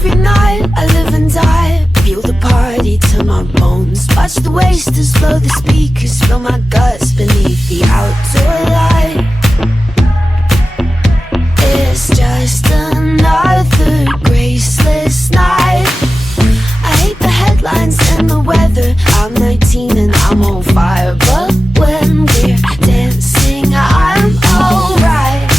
every night I live and die. Feel the party to my bones. Watch the wasters blow the speakers. Feel my guts beneath the outdoor light. It's just another graceless night. I hate the headlines and the weather. I'm 19 and I'm on fire, but when we're dancing I'm alright.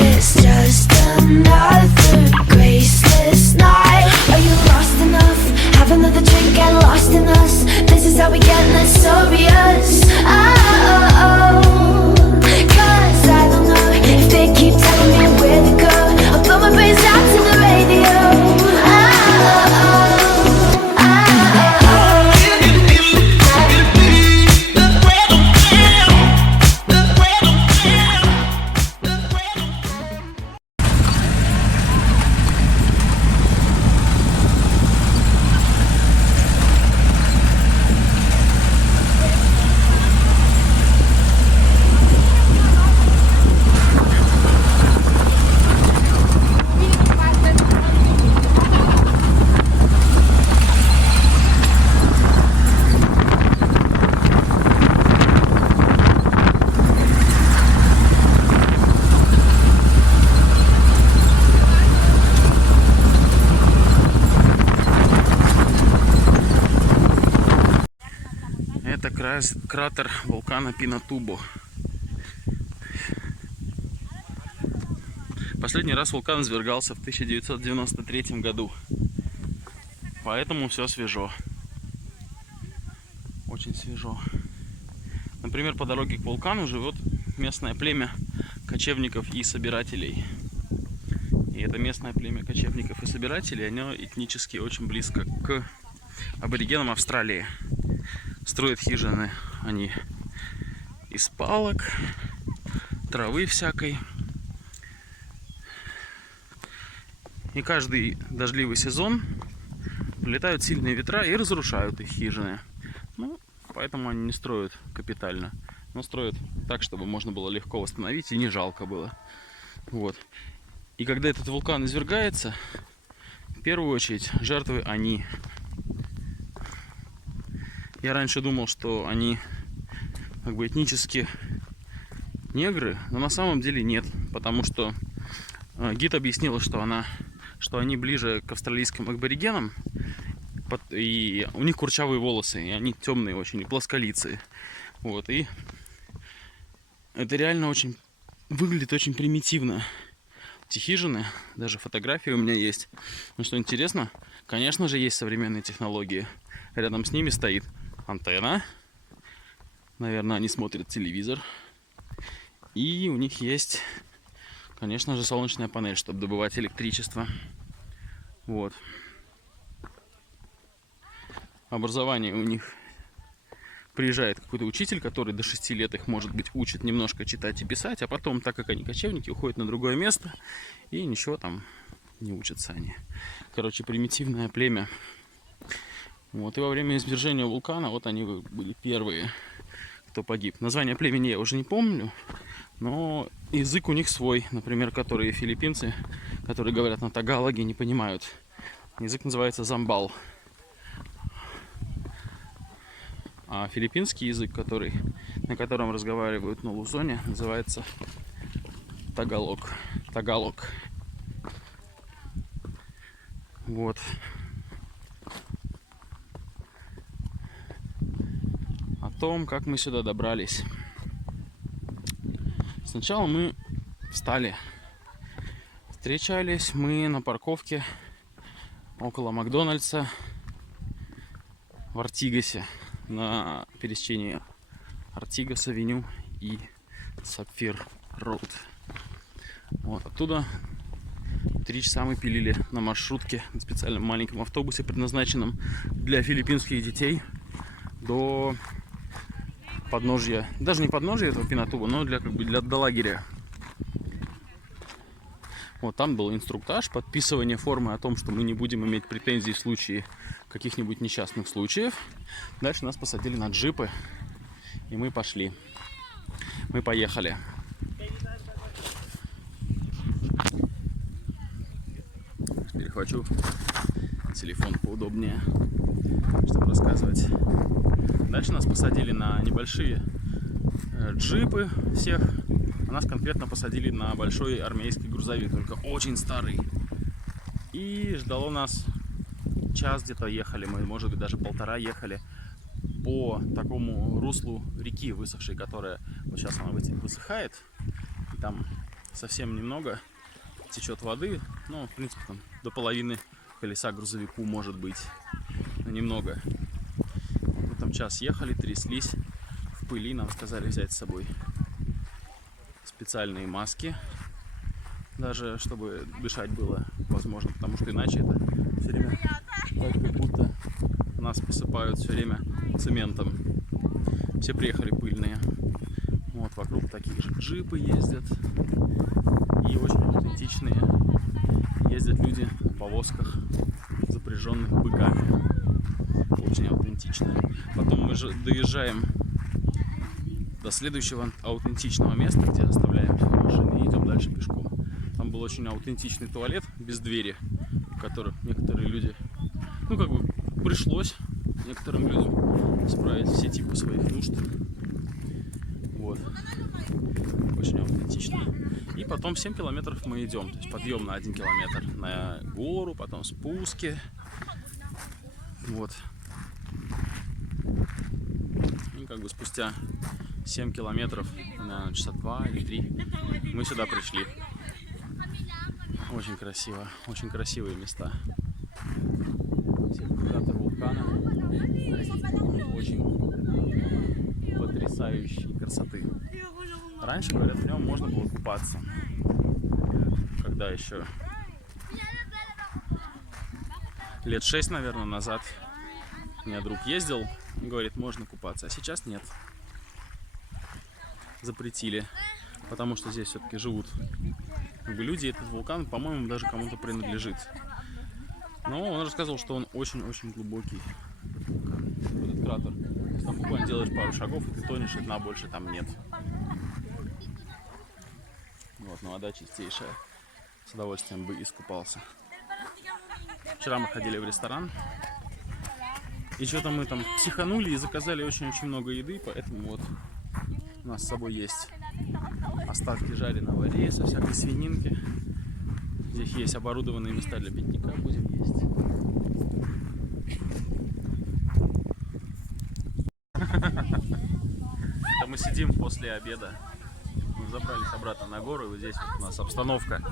It's just another graceless night. Are you lost enough? Have another drink, get lost in us. This is how we get notorious. Oh, 'cause I don't know if they keep telling me where to go. I'll blow my brains out to the radio. Это кратер вулкана Пинатубо. Последний раз вулкан извергался в 1993 году. Поэтому все свежо. Очень свежо. Например, по дороге к вулкану живет местное племя кочевников и собирателей. И это местное племя кочевников и собирателей, оно этнически очень близко к аборигенам Австралии. Строят хижины они из палок, травы всякой. И каждый дождливый сезон влетают сильные ветра и разрушают их хижины. Ну, поэтому они не строят капитально, но строят так, чтобы можно было легко восстановить и не жалко было. Вот. И когда этот вулкан извергается, в первую очередь жертвы они. Я раньше думал, что они как бы этнически негры, но на самом деле нет, потому что гид объяснила, что они ближе к австралийским аборигенам, и у них курчавые волосы, и они темные очень, и плосколицые. Вот, и это реально очень выглядит очень примитивно. Эти хижины, даже фотографии у меня есть. Но что интересно, конечно же, есть современные технологии. Рядом с ними стоит антенна. Наверное, они смотрят телевизор. И у них есть, конечно же, солнечная панель, чтобы добывать электричество. Вот. Образование у них. Приезжает какой-то учитель, который до 6 лет их, может быть, учит немножко читать и писать, а потом, так как они кочевники, уходят на другое место и ничего там не учатся они. Короче, примитивное племя. Вот, и во время извержения вулкана, вот они были первые, кто погиб. Название племени я уже не помню, но язык у них свой, например, которые филиппинцы, которые говорят на тагалоге, не понимают. Язык называется замбал. А филиппинский язык, на котором разговаривают на Лузоне, называется тагалог. Тагалог. Вот. О том, как мы сюда добрались. Сначала мы встали. Встречались мы на парковке около Макдональдса в Артигасе. На пересечении Артигас-авеню и Сапфир-роуд. Вот оттуда 3 часа мы пилили на маршрутке, на специальном маленьком автобусе, предназначенном для филиппинских детей, до подножья, даже не подножья этого Пинатуба, но до лагеря. Вот там был инструктаж, подписывание формы о том, что мы не будем иметь претензий в случае каких-нибудь несчастных случаев. Дальше нас посадили на джипы, и мы пошли. Мы поехали. прихвачу телефон поудобнее, чтобы рассказывать. Дальше нас посадили на небольшие джипы всех. А нас конкретно посадили на большой армейский грузовик, только очень старый. И ждало нас час где-то ехали, мы, может быть, даже полтора ехали по такому руслу реки высохшей, которая вот сейчас она высыхает. И там совсем немного течет воды, ну, в принципе, там до половины колеса грузовику может быть, но немного. Мы там час ехали, тряслись в пыли, нам сказали взять с собой специальные маски, даже чтобы дышать было возможно, потому что иначе это все время так, как будто нас посыпают все время цементом. Все приехали пыльные. Вот вокруг такие же джипы ездят и очень аутентичные. Ездят люди на повозках, запряженных быками. Очень аутентично. Потом мы же доезжаем до следующего аутентичного места, где оставляем все машины и идем дальше пешком. Там был очень аутентичный туалет без двери, в котором некоторые люди, ну как бы пришлось некоторым людям справить все типы своих нужд. Вот. Очень аутентично. И потом 7 километров мы идем. То есть подъем на 1 километр на гору, потом спуски. Вот. И как бы спустя 7 километров, наверное, часа 2 или 3 мы сюда пришли. Очень красиво, очень красивые места. Все кратеры вулкана очень потрясающей красоты. Раньше, говорят, в нем можно было купаться. Когда еще лет 6, наверное, назад у меня друг ездил и говорит, можно купаться, а сейчас нет. Запретили, потому что здесь все-таки живут как бы люди. Этот вулкан, по-моему, даже кому-то принадлежит. Но он рассказывал, что он очень-очень глубокий. Этот кратер. Там буквально делаешь пару шагов, и ты тонешь, и дна больше там нет. Вот, ну вода чистейшая. С удовольствием бы искупался. Вчера мы ходили в ресторан. И что-то мы там психанули и заказали очень-очень много еды, поэтому вот у нас с собой есть остатки жареного риса, всякой свининки. Здесь есть оборудованные места для пикника, будем есть. Это мы сидим после обеда. Мы забрались обратно на гору, и вот здесь вот у нас обстановка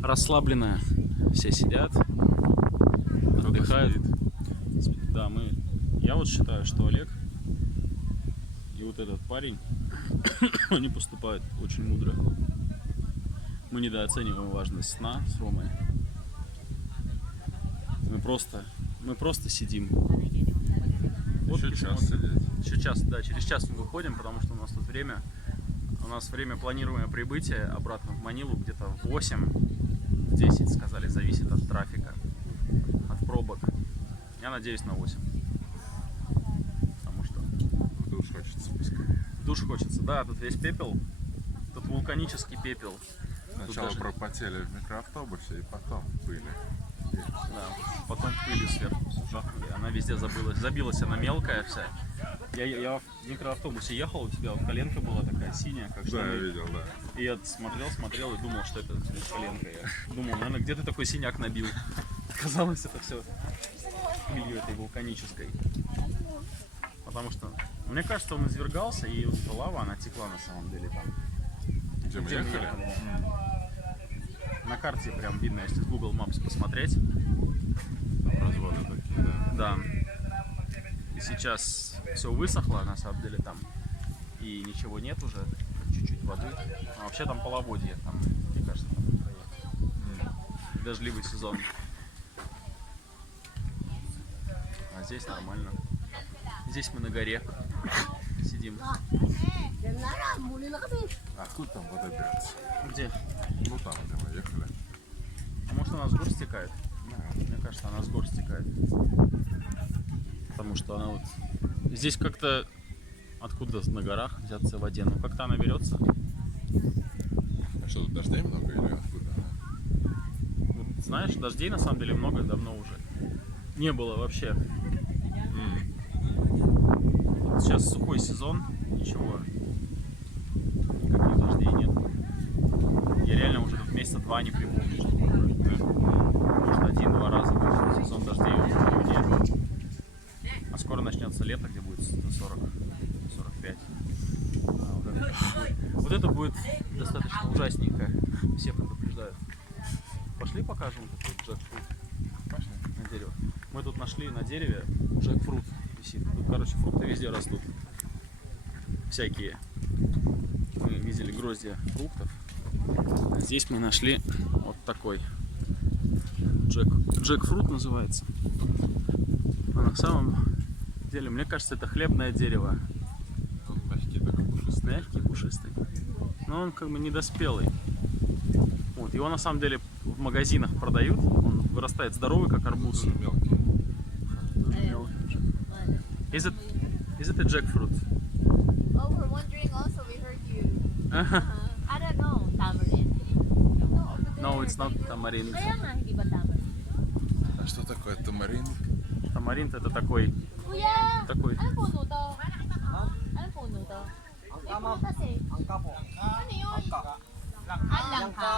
расслабленная. Все сидят, отдыхают. Да, я вот считаю, что Олег и вот этот парень, они поступают очень мудро. Мы недооцениваем важность сна с Ромой. Мы просто сидим. Вот еще час сидеть. Еще час, да, через час мы выходим, потому что у нас тут время планируемое прибытия обратно в Манилу где-то в 8-10, сказали, зависит от трафика, от пробок. Я надеюсь на 8. Потому что В душ хочется поскорее. душ хочется, да, тут весь пепел, тут вулканический пепел. Сначала даже пропотели в микроавтобусе, и потом пыли. Да, потом пылью сверху жахнули. Она везде забилась, она мелкая вся. Я в микроавтобусе ехал, у тебя вот коленка была такая синяя, как Да, штаны. я видел, да. И я смотрел и думал, что это коленка. Я думал, наверное, где ты такой синяк набил. Оказалось, это все пылью этой вулканической. Потому что, мне кажется, он извергался, и вот эта лава, она текла на самом деле там. Где мы ехали? На карте прям видно, если с Google Maps посмотреть. Там разводы такие, да. Да. И сейчас все высохло, на самом деле там. И ничего нет уже. Чуть-чуть воды. А вообще там половодье. Там, мне кажется, там дождливый сезон. А здесь нормально. Здесь мы на горе сидим. А откуда там вода берется? Где? Ну там, где мы ехали. А может она с гор стекает? Мне кажется, она с гор стекает. Потому что она вот... Здесь как-то... Откуда на горах взяться в воде? Ну как-то она берется. А что, тут дождей много или откуда? Вот Знаешь, дождей на самом деле много, давно уже не было вообще. Вот сейчас сухой сезон, ничего, никаких дождей нет. Я реально уже тут месяца 2 не припомню, что может 1-2 раза был сезон дождей, уже нет. А скоро начнется лето, где будет 40-45. Вот это будет достаточно ужасненько, все предупреждают. Пошли покажем такой джекфрут. Пошли. На дерево. Мы тут нашли на дереве джекфрут висит. Тут, короче, фрукты везде растут. Всякие. Мы видели гроздья фруктов. А здесь мы нашли вот такой. Джекфрут называется. А на самом деле, мне кажется, это хлебное дерево. Он мягкий, такой пушистый. Мягкий, пушистый. Но он как бы недоспелый. Вот. Его на самом деле в магазинах продают. Он вырастает здоровый, как арбуз. Тоже мелкий. Тоже мелкий. Is it a jackfruit? Oh, we're wondering also, we heard you. Uh, I don't know. Tamarind? no, it's not tamarind. Kaya nga, hindi ba tamarind? А что такое тамарин? Тамаринт это такой. Kuya! Такой. Anong puno to? Anong puno to? May prutas eh. Angka po. Ano yun? Langka.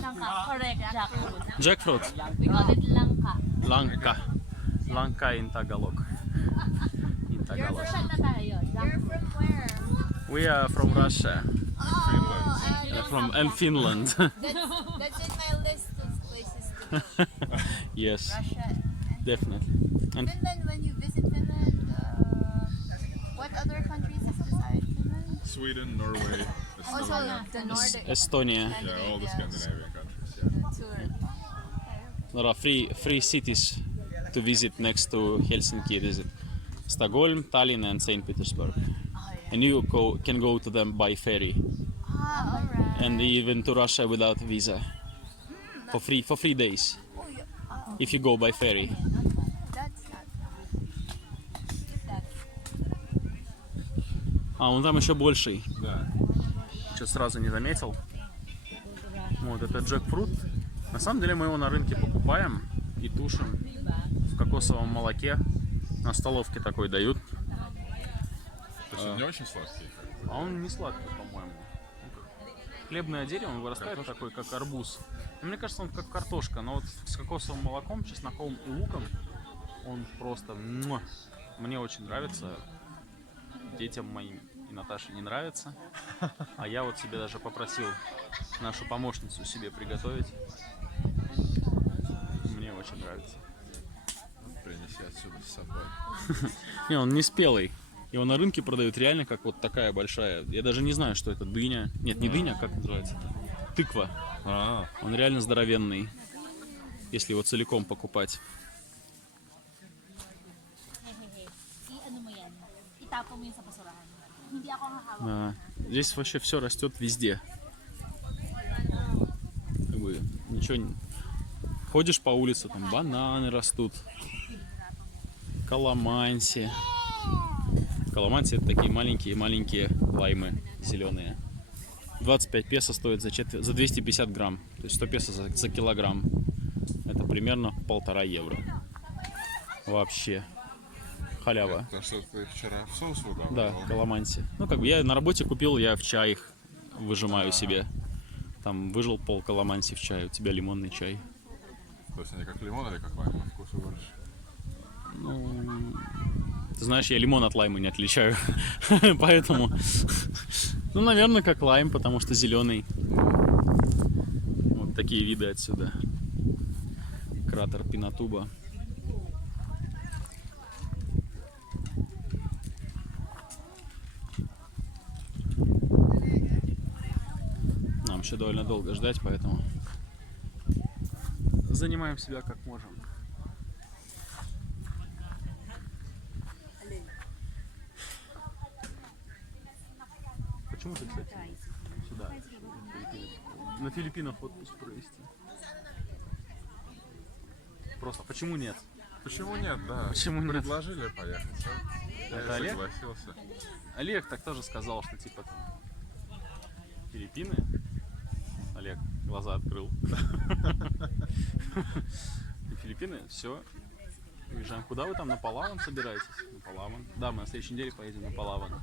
Langka. Correct, jackfruit. Jackfruit. We call it langka. Lanka. Lanka in Tagalog. In You're Tagalog. from na tayo. You're from where? We are from Russia. Finland. And Finland. That's in my list of places to go. Yes, Russia. definitely. And Finland, when you visit Finland, what other countries is beside Finland? Sweden, Norway, Also, Estonia. the Nordic. Estonia. Yeah, all the Scandinavian countries. Yeah. Tour. There are three cities to visit next to Helsinki. It is Stockholm, Tallinn, and Saint Petersburg. Oh, yeah. And you can go to them by ferry, Alright. and even to Russia without visa for 3 days Oh, yeah. Oh, if you go by ferry. that's not bad. А он там еще больший. Да. Что сразу не заметил. Вот это джекфрут. На самом деле мы его на рынке покупаем и тушим в кокосовом молоке. На столовке такой дают. То есть он не очень сладкий. А он не сладкий, по-моему. Хлебное дерево, он вырастает Картошка? такой, как арбуз. Но мне кажется, он как картошка, но вот с кокосовым молоком, чесноком и луком он просто... Мне очень нравится. Детям моим и Наташе не нравится. А я вот себе даже попросил нашу помощницу себе приготовить. Мне очень нравится. Принеси отсюда с собой. Не, он не спелый. Его на рынке продают реально как вот такая большая. Я даже не знаю, что это, дыня. Нет, не дыня, как называется это? Тыква. А, Он реально здоровенный, если его целиком покупать. I-ano mo yan? Itapon mo yun sa basurahan. Hindi ako hahawak. Здесь вообще все растет везде. Как бы ничего не... Ходишь по улице, там бананы растут. Каламанси. Каламанси это такие маленькие лаймы зеленые. 25 песо стоит за 250 грамм. То есть 100 песо за килограмм. Это примерно 1,5 евро. Вообще. Халява. то, что ты вчера в соус выдал? Да, каламанси. Ну, как бы я на работе купил, я в чай их выжимаю себе. Там выжил пол каламанси в чай, у тебя лимонный чай. То есть они как лимон или как лайм по вкусу больше? Ну, ты знаешь, я лимон от лайма не отличаю. Поэтому, ну, наверное, как лайм, потому что зеленый. Вот такие виды отсюда. Кратер Пинатуба. Нам еще довольно долго ждать, поэтому занимаем себя как можем. Почему ты, кстати, сюда? На Филиппинах отпуск провести. Просто почему нет? Почему нет, да? Почему нет? Предложили поехать. а? Это Я Олег? согласился. Олег так тоже сказал, что типа там Филиппины. Олег. Глаза открыл. Филиппины, все. Уезжаем. Куда вы там, на Палаван собираетесь? На Палаван. Да, мы на следующей неделе поедем на Палаван.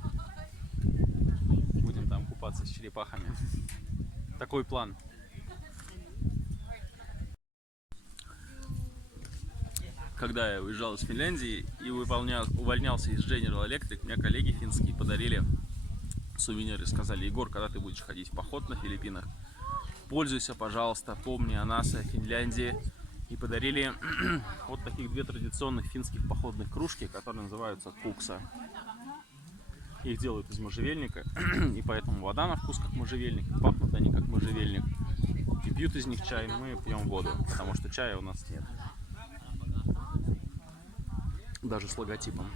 Будем там купаться с черепахами. Такой план. Когда я уезжал из Финляндии и увольнялся из General Electric, мне коллеги финские подарили сувениры. Сказали: Егор, когда ты будешь ходить в поход на Филиппинах, пользуйся, пожалуйста, помни о нас, о Финляндии. И подарили вот таких две традиционных финских походных кружки, которые называются кукса. Их делают из можжевельника, и поэтому вода на вкус как можжевельник, пахнут они как можжевельник. И пьют из них чай, мы пьем воду, потому что чая у нас нет. Даже с логотипом.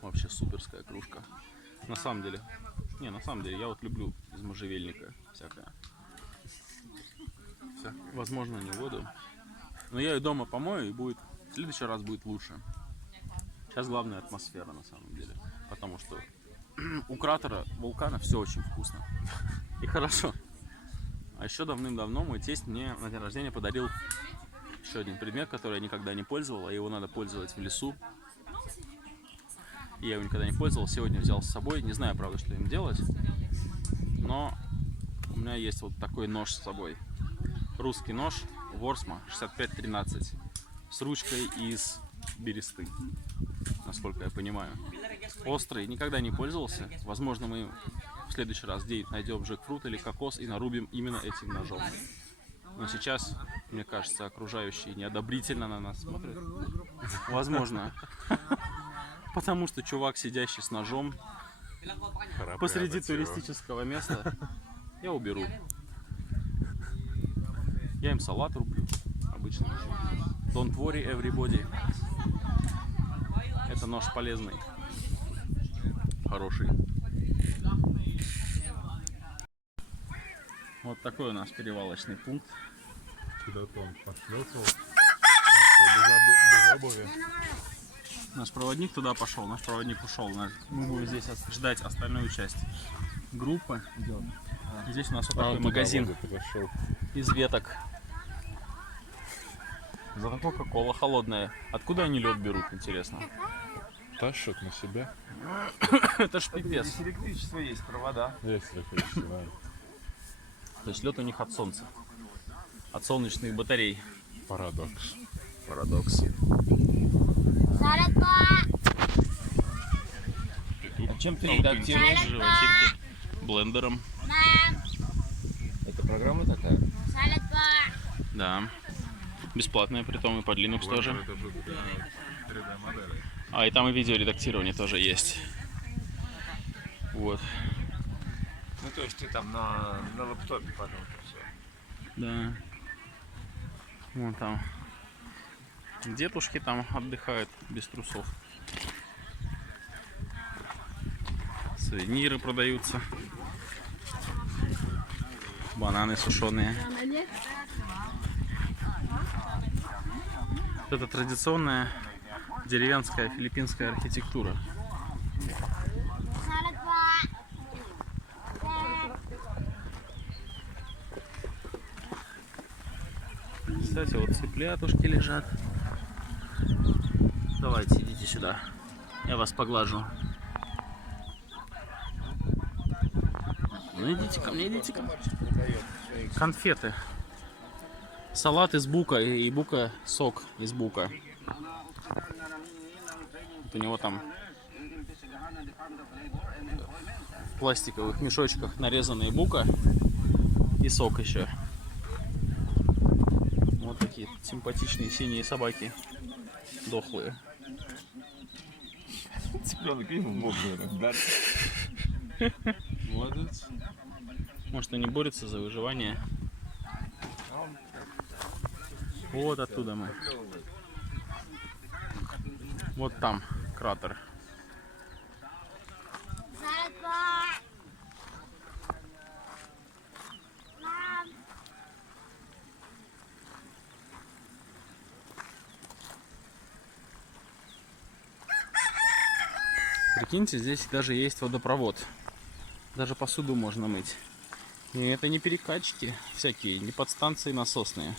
Вообще суперская кружка. На самом деле, я вот люблю из можжевельника всякое. Возможно, не воду. Но я ее дома помою, и будет в следующий раз будет лучше. Сейчас главная атмосфера, на самом деле. Потому что у кратера вулкана все очень вкусно. И хорошо. А еще давным-давно мой тесть мне на день рождения подарил еще один предмет, который я никогда не пользовал, а его надо пользовать в лесу. И я его никогда не пользовал. Сегодня взял с собой. Не знаю, правда, что им делать. Но у меня есть вот такой нож с собой. Русский нож Ворсма 6513 с ручкой из бересты, насколько я понимаю. Острый, никогда не пользовался. Возможно, мы в следующий раз где-нибудь найдем джекфрут или кокос и нарубим именно этим ножом. Но сейчас, мне кажется, окружающие неодобрительно на нас смотрят. Возможно. Потому что чувак, сидящий с ножом посреди туристического места, я уберу. Я им салат рублю обычно. Don't worry, everybody. Это нож полезный. Хороший. Вот такой у нас перевалочный пункт. Куда-то он пошлется. Без обуви. Наш проводник туда пошел, наш проводник ушел. Мы будем здесь ждать остальную часть группы. Здесь у нас вот такой магазин из веток. Зато кока-кола холодная. Откуда они лед берут, интересно? Тащат на себя. Это ж пипец. Здесь электричество есть, провода. Есть электричество, да. То есть лед у них от солнца. От солнечных батарей. Парадокс. Парадокс. А чем ты редактируешь? Животинки. Блендером. Это программа такая? Да. Бесплатная, притом и под Linux тоже. Это же для 3D-модели. А, и там и видеоредактирование тоже есть. Вот. Ну, то есть ты там на лаптопе потом все. Да. Вон там. Дедушки там отдыхают без трусов. Сувениры продаются. Бананы сушеные. Это традиционная деревенская филиппинская архитектура. Кстати, вот цыплятушки лежат. Давайте, идите сюда. Я вас поглажу. Ну идите ко мне, идите ко мне. Конфеты. Салат из бука и бука сок из бука. Вот у него там в пластиковых мешочках нарезанные бука и сок еще. Вот такие симпатичные синие собаки. Дохлые. Цыпленок ему мог бы. Молодец. Может, они борются за выживание. Вот оттуда мы. Вот там кратер. Прикиньте, здесь даже есть водопровод. Даже посуду можно мыть. И это не перекачки всякие, не подстанции насосные.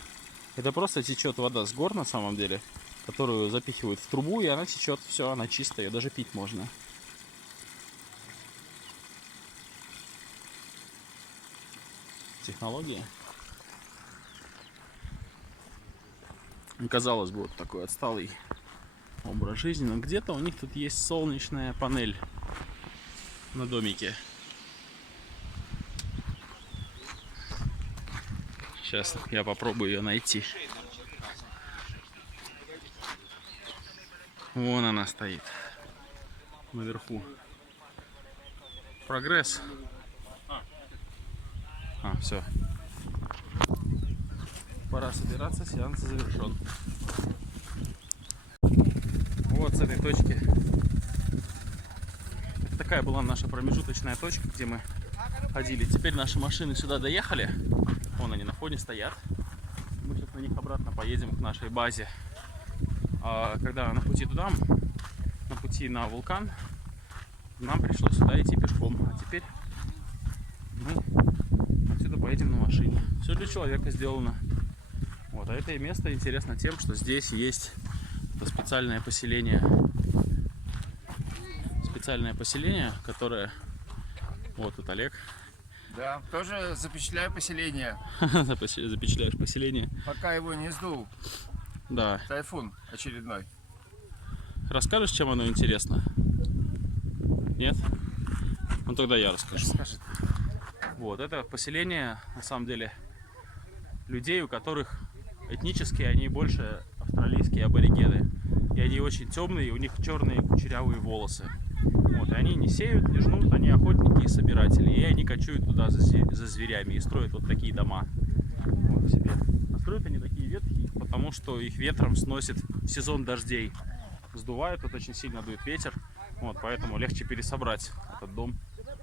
Это просто течет вода с гор на самом деле, которую запихивают в трубу, и она течет, все, она чистая, ее даже пить можно. Технологии. Казалось бы, вот такой отсталый образ жизни, но где-то у них тут есть солнечная панель на домике. Сейчас я попробую ее найти. Вон она стоит. Наверху. Прогресс. Все. Пора собираться, сеанс завершен. Вот с этой точки. Это такая была наша промежуточная точка, где мы ходили. Теперь наши машины сюда доехали. Вон они на фоне стоят. Мы сейчас на них обратно поедем к нашей базе. А когда на пути туда, на пути на вулкан, нам пришлось сюда идти пешком. А теперь мы отсюда поедем на машине. Все для человека сделано. Вот, а это место интересно тем, что здесь есть это специальное поселение. Специальное поселение, которое... Вот тут Олег. Да, тоже запечатляю поселение, Запечатляешь поселение. пока его не сдул Да. тайфун очередной. Расскажешь, чем оно интересно? Нет? Ну тогда я расскажу. Скажи. Вот, это поселение, на самом деле, людей, у которых этнически они больше австралийские аборигены. И они очень темные, у них черные кучерявые волосы. Вот, и они не сеют, не жнут, они охотники и собиратели. И они кочуют туда за зверями и строят вот такие дома. Вот себе. А строят они такие ветхие, потому что их ветром сносит в сезон дождей. Сдувает, тут очень сильно дует ветер. Вот, поэтому легче пересобрать этот дом,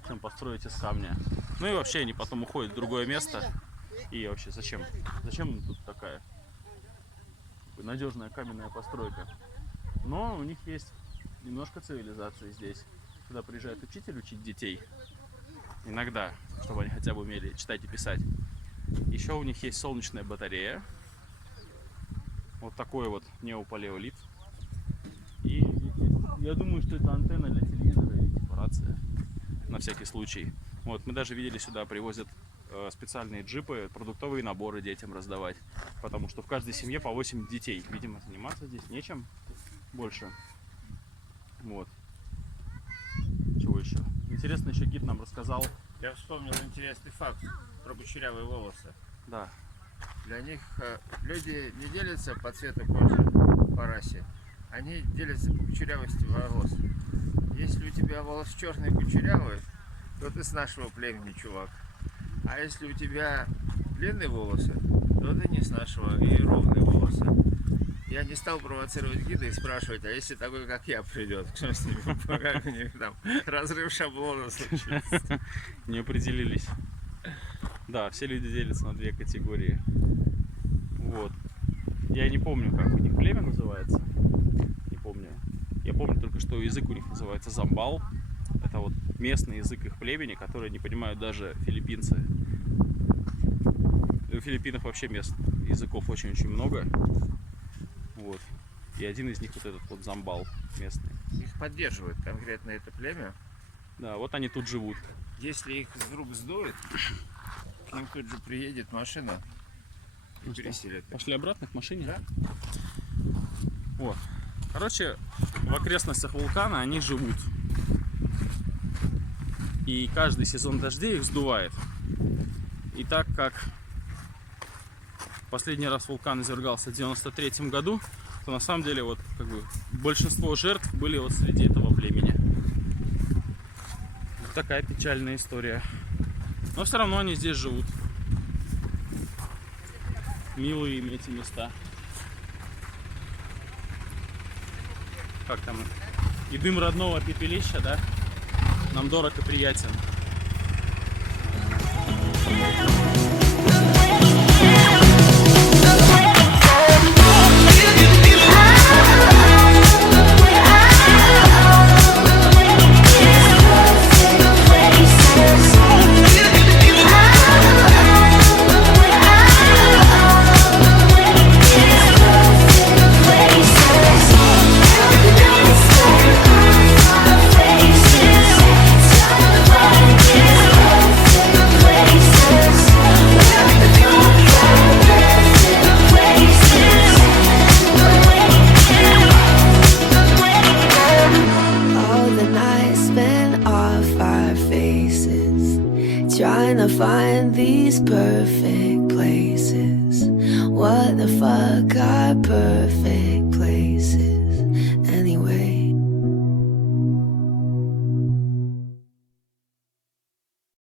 чем построить из камня. Ну и вообще они потом уходят в другое место. И вообще зачем? Зачем тут такая надежная каменная постройка? Но у них есть немножко цивилизации здесь. Сюда приезжает учитель учить детей. Иногда, чтобы они хотя бы умели читать и писать. Еще у них есть солнечная батарея. Вот такой вот неопалеолит. И я думаю, что это антенна для телевизора или типа рация. На всякий случай. Вот, мы даже видели, сюда привозят специальные джипы, продуктовые наборы детям раздавать. Потому что в каждой семье по 8 детей. Видимо, заниматься здесь нечем больше. Вот. Чего еще? Интересно, еще гид нам рассказал. Я вспомнил интересный факт про кучерявые волосы. Да. Для них люди не делятся по цвету кожи, по расе. Они делятся по кучерявости волос. Если у тебя волос черный и кучерявый, то ты с нашего племени, чувак. А если у тебя длинные волосы, то ты не с нашего, и ровные волосы. Я не стал провоцировать гида и спрашивать, а если такой, как я, придет, что с ними, как у них там разрыв шаблона случится. Не определились. Да, все люди делятся на две категории. Вот. Я не помню, как у них племя называется. Не помню. Я помню только, что язык у них называется замбал. Это вот местный язык их племени, который не понимают даже филиппинцы. У Филиппинов вообще мест языков очень-очень много. Вот. И один из них вот этот вот замбал местный. Их поддерживают конкретно это племя. Да, вот они тут живут. Если их вдруг сдует, к ним тут же приедет машина и Ну что, переселит. пошли обратно к машине? Да. Вот. Короче, в окрестностях вулкана они живут. И каждый сезон дождей их сдувает. И так как последний раз вулкан извергался в 93 году, то на самом деле вот как бы большинство жертв были вот среди этого племени. Вот такая печальная история. Но все равно они здесь живут. Милые им эти места. Как там? И дым родного пепелища, да? Нам дорог и приятен. to find these perfect places. What the fuck are perfect